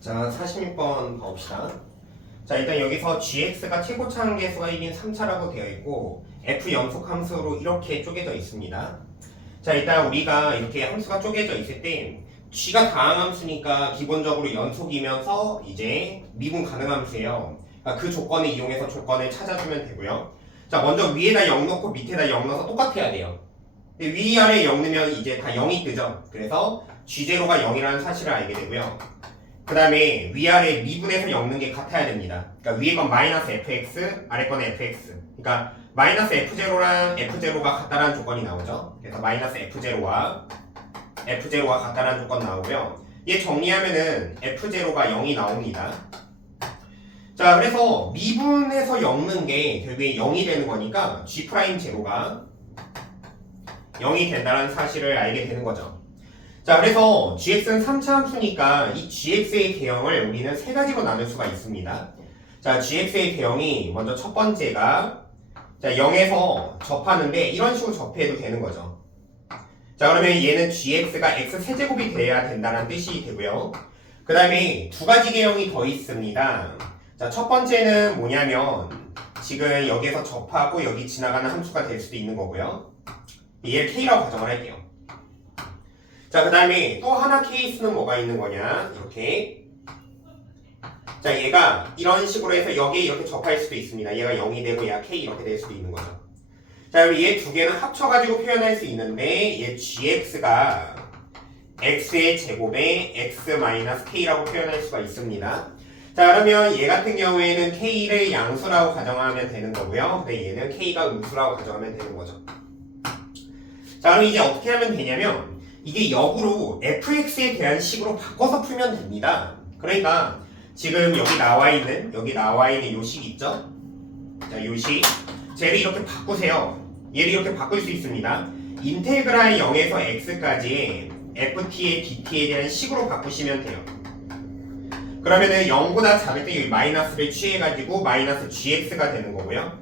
자, 46번 봐봅시다. 자, 일단 여기서 gx가 최고차 한계수가 1인 3차라고 되어 있고 f 연속 함수로 이렇게 쪼개져 있습니다. 자, 일단 우리가 이렇게 함수가 쪼개져 있을 때 g가 다항함수니까 기본적으로 연속이면서 이제 미분 가능함수예요. 그러니까 그 조건을 이용해서 조건을 찾아주면 되고요. 자, 먼저 위에다 0 넣고 밑에다 0 넣어서 똑같아야 돼요. 근데 위아래 0 넣으면 이제 다 0이 뜨죠. 그래서 g0가 0이라는 사실을 알게 되고요. 그 다음에 위아래 미분해서 엮는 게 같아야 됩니다. 그러니까 위에 건 마이너스 fx, 아래 건 fx. 그러니까 마이너스 f0랑 f0가 같다라는 조건이 나오죠. 그래서 마이너스 f0와 같다라는 조건 나오고요. 얘 정리하면은 f0가 0이 나옵니다. 자, 그래서 미분해서 엮는 게 결국에 0이 되는 거니까 g'0가 0이 된다는 사실을 알게 되는 거죠. 자, 그래서 gx는 3차 함수니까 이 gx의 개형을 우리는 세 가지로 나눌 수가 있습니다. 자, gx의 개형이 먼저 첫 번째가 자 0에서 접하는데 이런 식으로 접해도 되는 거죠. 자, 그러면 얘는 gx가 x 세제곱이 돼야 된다는 뜻이 되고요. 그 다음에 두 가지 개형이 더 있습니다. 자, 첫 번째는 뭐냐면 지금 여기에서 접하고 여기 지나가는 함수가 될 수도 있는 거고요. 얘를 k라고 가정을 할게요. 자, 그 다음에 또 하나 케이스는 뭐가 있는 거냐, 이렇게. 자, 얘가 이런 식으로 해서 여기에 이렇게 접할 수도 있습니다. 얘가 0이 되고 얘가 k 이렇게 될 수도 있는 거죠. 자, 그리고 얘 두 개는 합쳐가지고 표현할 수 있는데 얘 gx가 x의 제곱에 x-k라고 표현할 수가 있습니다. 자, 그러면 얘 같은 경우에는 k를 양수라고 가정하면 되는 거고요. 근데 얘는 k가 음수라고 가정하면 되는 거죠. 자, 그럼 이제 어떻게 하면 되냐면 이게 역으로 fx에 대한 식으로 바꿔서 풀면 됩니다. 그러니까 지금 여기 나와 있는 요 식 있죠? 자, 요 식. 쟤를 이렇게 바꾸세요. 얘를 이렇게 바꿀 수 있습니다. 인테그랄 0에서 x까지 ft의 dt에 대한 식으로 바꾸시면 돼요. 그러면은 0보다 작을 때 여기 마이너스를 취해가지고 마이너스 gx가 되는 거고요.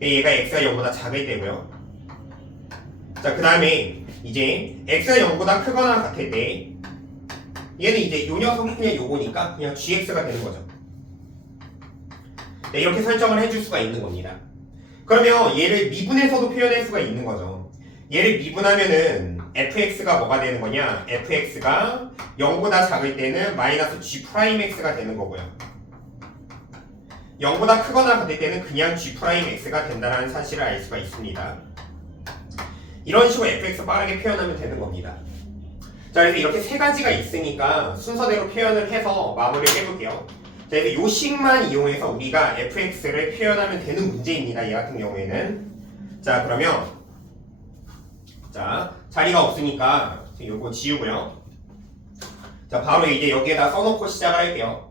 얘가 x가 0보다 작을 때고요. 자, 그 다음에 이제 x가 0보다 크거나 같을 때 얘는 이제 요 녀석이 그냥 요거니까 그냥 gx가 되는 거죠. 네, 이렇게 설정을 해줄 수가 있는 겁니다. 그러면 얘를 미분해서도 표현할 수가 있는 거죠. 얘를 미분하면은 fx가 뭐가 되는 거냐, fx가 0보다 작을 때는 마이너스 g'x가 되는 거고요. 0보다 크거나 같을 때는 그냥 g'x가 된다는 사실을 알 수가 있습니다. 이런 식으로 fx 빠르게 표현하면 되는 겁니다. 자, 그래서 이렇게 세 가지가 있으니까 순서대로 표현을 해서 마무리를 해볼게요. 자, 그래서 요 식만 이용해서 우리가 fx를 표현하면 되는 문제입니다. 얘 같은 경우에는. 자, 그러면 자, 자리가 없으니까 요거 지우고요. 자, 바로 이제 여기에다 써놓고 시작을 할게요.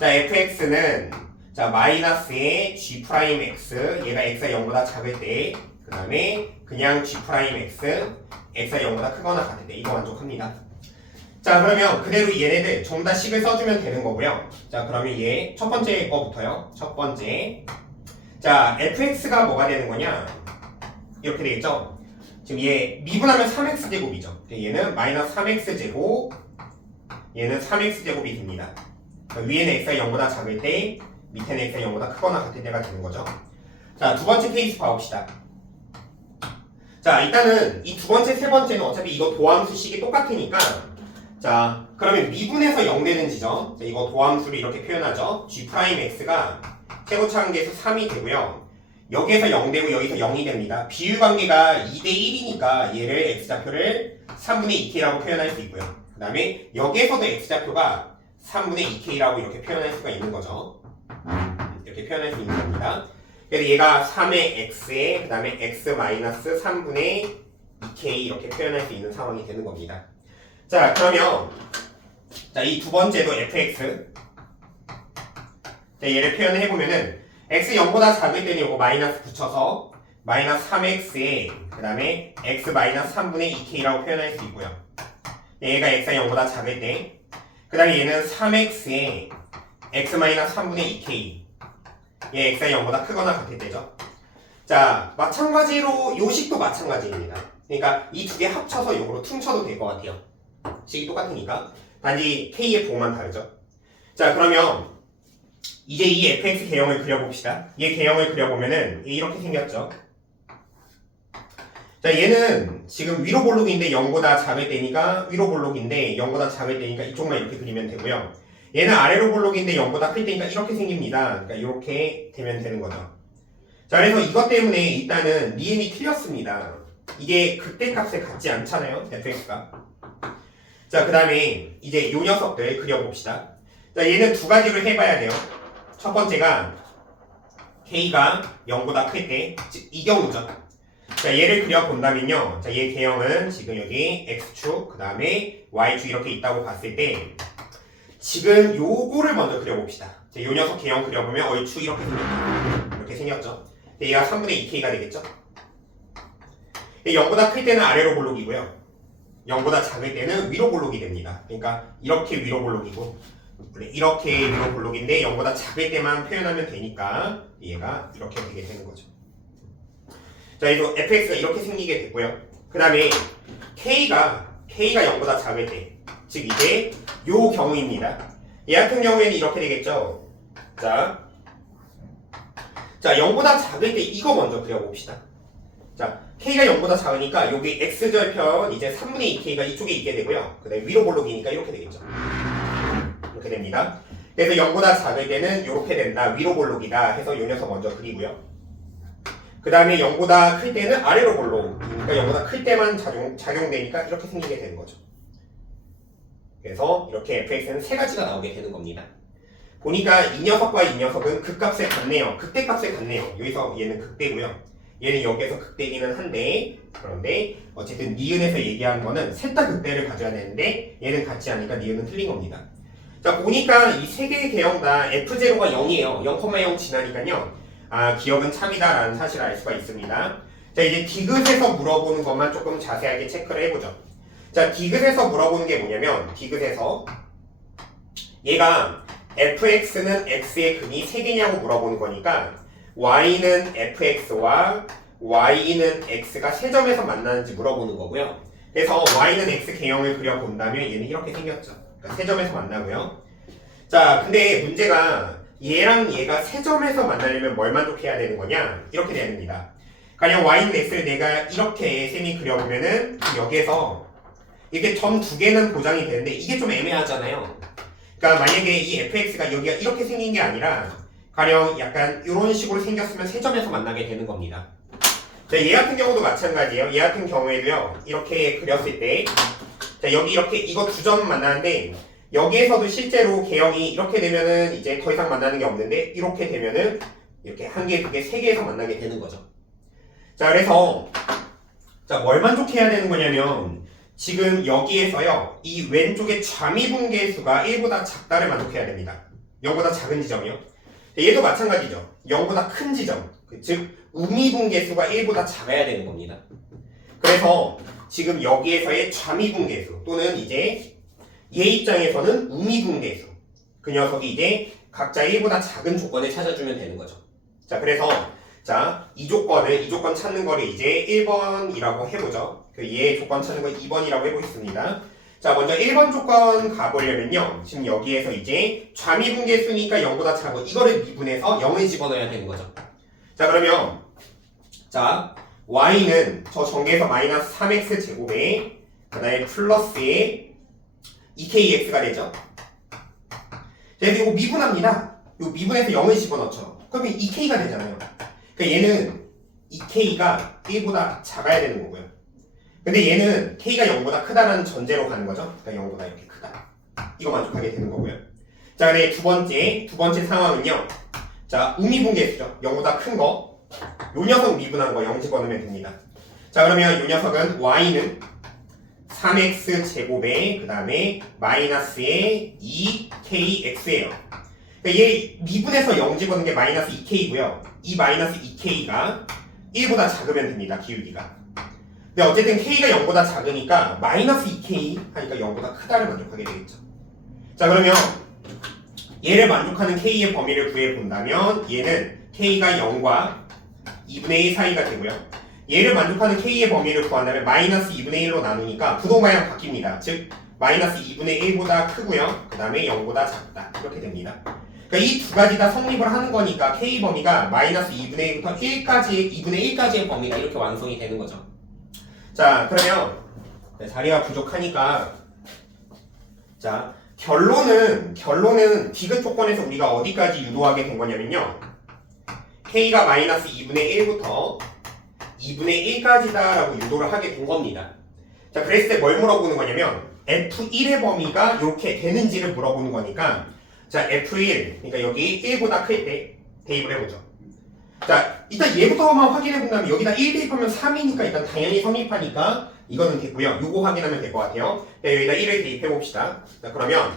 자, fx는 자 마이너스의 g'x, 얘가 x가 0보다 작을 때, 그 다음에 그냥 g'x, x가 0보다 크거나 같을 때, 이거 만족합니다. 자, 그러면 그대로 얘네들 전부 다 식을 써주면 되는 거고요. 자, 그러면 얘 첫 번째 거부터요. 첫 번째. 자, fx가 뭐가 되는 거냐? 이렇게 되겠죠? 지금 얘 미분하면 3x제곱이죠. 얘는 마이너스 3x제곱, 얘는 3x제곱이 됩니다. 위에는 x가 0보다 작을 때, 밑에는 x가 0보다 크거나 같을 때가 되는 거죠. 자, 두 번째 케이스 봐봅시다. 자, 일단은 이 두 번째, 세 번째는 어차피 이거 도함수식이 똑같으니까, 자, 그러면 미분해서 0 되는 지점, 자, 이거 도함수를 이렇게 표현하죠. g'x가 최고차 한계에서 3이 되고요. 여기에서 0 되고 여기서 0이 됩니다. 비율관계가 2대 1이니까 얘를 x좌표를 3분의 2k라고 표현할 수 있고요. 그 다음에 여기에서도 x좌표가 3분의 2k라고 이렇게 표현할 수가 있는 거죠. 이렇게 표현할 수 있는 겁니다. 그래서 얘가 3의 x에 그 다음에 x-3분의 2k 이렇게 표현할 수 있는 상황이 되는 겁니다. 자, 그러면 자, 이 두 번째도 fx. 자, 얘를 표현을 해보면은 x 0보다 작을 때는 요거 마이너스 붙여서 마이너스 3x에 그 다음에 x-3분의 2k라고 표현할 수 있고요. 얘가 x가 0보다 작을 때, 그 다음에 얘는 3x에 x-3분의 2k, 얘 x가 0보다 크거나 같을 때죠. 자, 마찬가지로 요 식도 마찬가지입니다. 그러니까 이 두 개 합쳐서 요거로 퉁쳐도 될 것 같아요. 식이 똑같으니까. 단지 k의 부호만 다르죠. 자, 그러면 이제 이 fx 개형을 그려봅시다. 얘 개형을 그려보면은 이렇게 생겼죠. 자, 얘는 지금 위로 볼록인데 0보다 작을 때니까 위로 볼록인데 0보다 작을 때니까 이쪽만 이렇게 그리면 되고요. 얘는 아래로 볼록인데 0보다 클 때니까 이렇게 생깁니다. 그러니까 이렇게 되면 되는 거죠. 자, 그래서 이것 때문에 일단은 니은이 틀렸습니다. 이게 극대값에 같지 않잖아요, fx가. 자, 그 다음에 이제 요 녀석들 그려봅시다. 자, 얘는 두 가지로 해봐야 돼요. 첫 번째가 k가 0보다 클 때, 즉 이 경우죠. 자, 얘를 그려본다면요. 자, 얘 개형은 지금 여기 x축, 그 다음에 y축 이렇게 있다고 봤을 때 지금 요거를 먼저 그려봅시다. 자, 요 녀석 개형 그려보면 얼추 이렇게 생겼죠. 이렇게 생겼죠. 얘가 3분의 2k가 되겠죠. 0보다 클 때는 아래로 볼록이고요. 0보다 작을 때는 위로 볼록이 됩니다. 그러니까 이렇게 위로 볼록이고 이렇게 위로 볼록인데 0보다 작을 때만 표현하면 되니까 얘가 이렇게 되게 되는 거죠. 자, 그래서 fx가 이렇게 생기게 됐고요. 그 다음에 k가 0보다 작을 때, 즉 이제 요 경우입니다. 얘 같은 경우에는 이렇게 되겠죠. 자, 0보다 작을 때 이거 먼저 그려봅시다. 자, k가 0보다 작으니까 여기 x절편 이제 3분의 2k가 이쪽에 있게 되고요. 그 다음에 위로 볼록이니까 이렇게 되겠죠. 이렇게 됩니다. 그래서 0보다 작을 때는 이렇게 된다. 위로 볼록이다 해서 요 녀석 먼저 그리고요. 그 다음에 0보다 클 때는 아래로 볼록. 그러니까 0보다 클 때만 작용되니까 이렇게 생기게 되는 거죠. 그래서 이렇게 fx는 세 가지가 나오게 되는 겁니다. 보니까 이 녀석과 이 녀석은 극값에 같네요. 극대값에 같네요. 여기서 얘는 극대고요. 얘는 여기에서 극대기는 한데, 그런데 어쨌든 니은에서 얘기하는 거는 셋 다 극대를 가져야 되는데 얘는 같지 않으니까 니은은 틀린 겁니다. 자, 보니까 이 세 개의 개형 다 f0가 0이에요. 0,0 지나니까요. 아, 기억은 참이다라는 사실을 알 수가 있습니다. 자, 이제 디귿에서 물어보는 것만 조금 자세하게 체크를 해보죠. 자, 디귿에서 물어보는 게 뭐냐면 디귿에서 얘가 fx는 x의 근이 3개냐고 물어보는 거니까 y는 fx와 y는 x가 세 점에서 만나는지 물어보는 거고요. 그래서 y는 x 개형을 그려본다면 얘는 이렇게 생겼죠. 그러니까 세 점에서 만나고요. 자, 근데 문제가 얘랑 얘가 세 점에서 만나려면 뭘 만족해야 되는 거냐? 이렇게 돼야 됩니다. 그냥 y는 x를 내가 이렇게 셈이 그려보면은 여기에서 이렇게 점 두 개는 보장이 되는데 이게 좀 애매하잖아요. 그러니까 만약에 이 fx가 여기가 이렇게 생긴 게 아니라 가령 약간 이런 식으로 생겼으면 세 점에서 만나게 되는 겁니다. 자, 얘 같은 경우도 마찬가지예요. 얘 같은 경우에도요. 이렇게 그렸을 때 자, 여기 이렇게 이거 두 점 만나는데 여기에서도 실제로 개형이 이렇게 되면은 이제 더 이상 만나는 게 없는데 이렇게 되면은 이렇게 한 개, 두 개, 세 개에서 만나게 되는 거죠. 자, 그래서 자, 뭘 만족해야 되는 거냐면 지금 여기에서요. 이 왼쪽에 좌미분계수가 1보다 작다를 만족해야 됩니다. 0보다 작은 지점이요. 얘도 마찬가지죠. 0보다 큰 지점. 즉 우미분계수가 1보다 작아야 되는 겁니다. 그래서 지금 여기에서의 좌미분계수 또는 이제 얘 입장에서는 우미분계수 그 녀석이 이제 각자 1보다 작은 조건을 찾아주면 되는 거죠. 자, 그래서 자, 이 조건 찾는 거를 이제 1번이라고 해보죠. 얘 조건 찾는 거 2번이라고 해보겠습니다. 자, 먼저 1번 조건 가보려면요. 지금 여기에서 이제 좌미분계수니까 0보다 작고 이거를 미분해서 0을 집어넣어야 되는 거죠. 자, 그러면 자, y는 저 전개에서 마이너스 3x 제곱에 그 다음에 플러스에 2kx가 되죠. 그래서 이거 미분합니다. 이거 미분해서 0을 집어넣죠. 그러면 2k가 되잖아요. 그러니까 얘는 2k가 1보다 작아야 되는 거고요. 근데 얘는 k가 0보다 크다라는 전제로 가는 거죠. 그러니까 0보다 이렇게 크다. 이거 만족하게 되는 거고요. 자, 근데 두 번째 상황은요. 자, 우미분계수죠. 0보다 큰 거. 요 녀석 미분한 거 0 집어넣으면 됩니다. 자, 그러면 요 녀석은 y는 3x 제곱에 그 다음에 마이너스에 2kx예요. 그러니까 얘 미분해서 0 집어넣는 게 마이너스 2k이고요. 이 마이너스 2k가 1보다 작으면 됩니다. 기울기가. 근데 어쨌든 k가 0보다 작으니까 마이너스 2k 하니까 0보다 크다를 만족하게 되겠죠. 자, 그러면 얘를 만족하는 k의 범위를 구해본다면 얘는 k가 0과 2분의 1 사이가 되고요. 얘를 만족하는 k의 범위를 구한다면 마이너스 2분의 1로 나누니까 부동 방향 바뀝니다. 즉 마이너스 2분의 1보다 크고요. 그 다음에 0보다 작다. 이렇게 됩니다. 그러니까 이 두 가지 다 성립을 하는 거니까 K 범위가 마이너스 2분의 1부터 1까지 2분의 1까지의 범위가 이렇게 완성이 되는 거죠. 자, 그러면 자리가 부족하니까 자, 결론은 디귿 조건에서 우리가 어디까지 유도하게 된 거냐면요. K가 마이너스 2분의 1부터 2분의 1까지다 라고 유도를 하게 된 겁니다. 자, 그랬을 때 뭘 물어보는 거냐면 F1의 범위가 이렇게 되는지를 물어보는 거니까 자, F1, 그러니까 여기 1보다 클 때 대입을 해보죠. 자, 일단 얘부터만 확인해 본다면 여기다 1 대입하면 3이니까 일단 당연히 성립하니까 이거는 됐고요. 요거 확인하면 될 것 같아요. 자, 여기다 1을 대입해 봅시다. 자, 그러면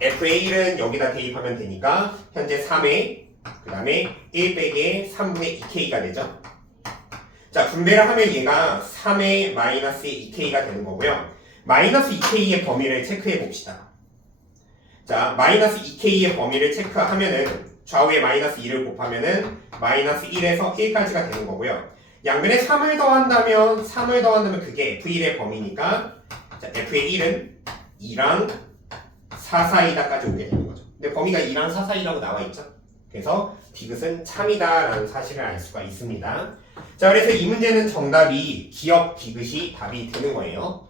F의 1은 여기다 대입하면 되니까 현재 3에 그 다음에 1 빼기 3분의 2K가 되죠. 자, 분배를 하면 얘가 3의 마이너스 2K가 되는 거고요. 마이너스 2K의 범위를 체크해 봅시다. 자, 마이너스 2K의 범위를 체크하면은 좌우에 마이너스 2를 곱하면은 마이너스 1에서 1까지가 되는 거고요. 양변에 3을 더한다면 그게 F1의 범위니까 자, F의 1은 2랑 4 사이다까지 오게 되는 거죠. 근데 범위가 2랑 4 사이라고 나와 있죠. 그래서 디귿은 참이다라는 사실을 알 수가 있습니다. 자, 그래서 이 문제는 정답이 기역 디귿이 답이 되는 거예요.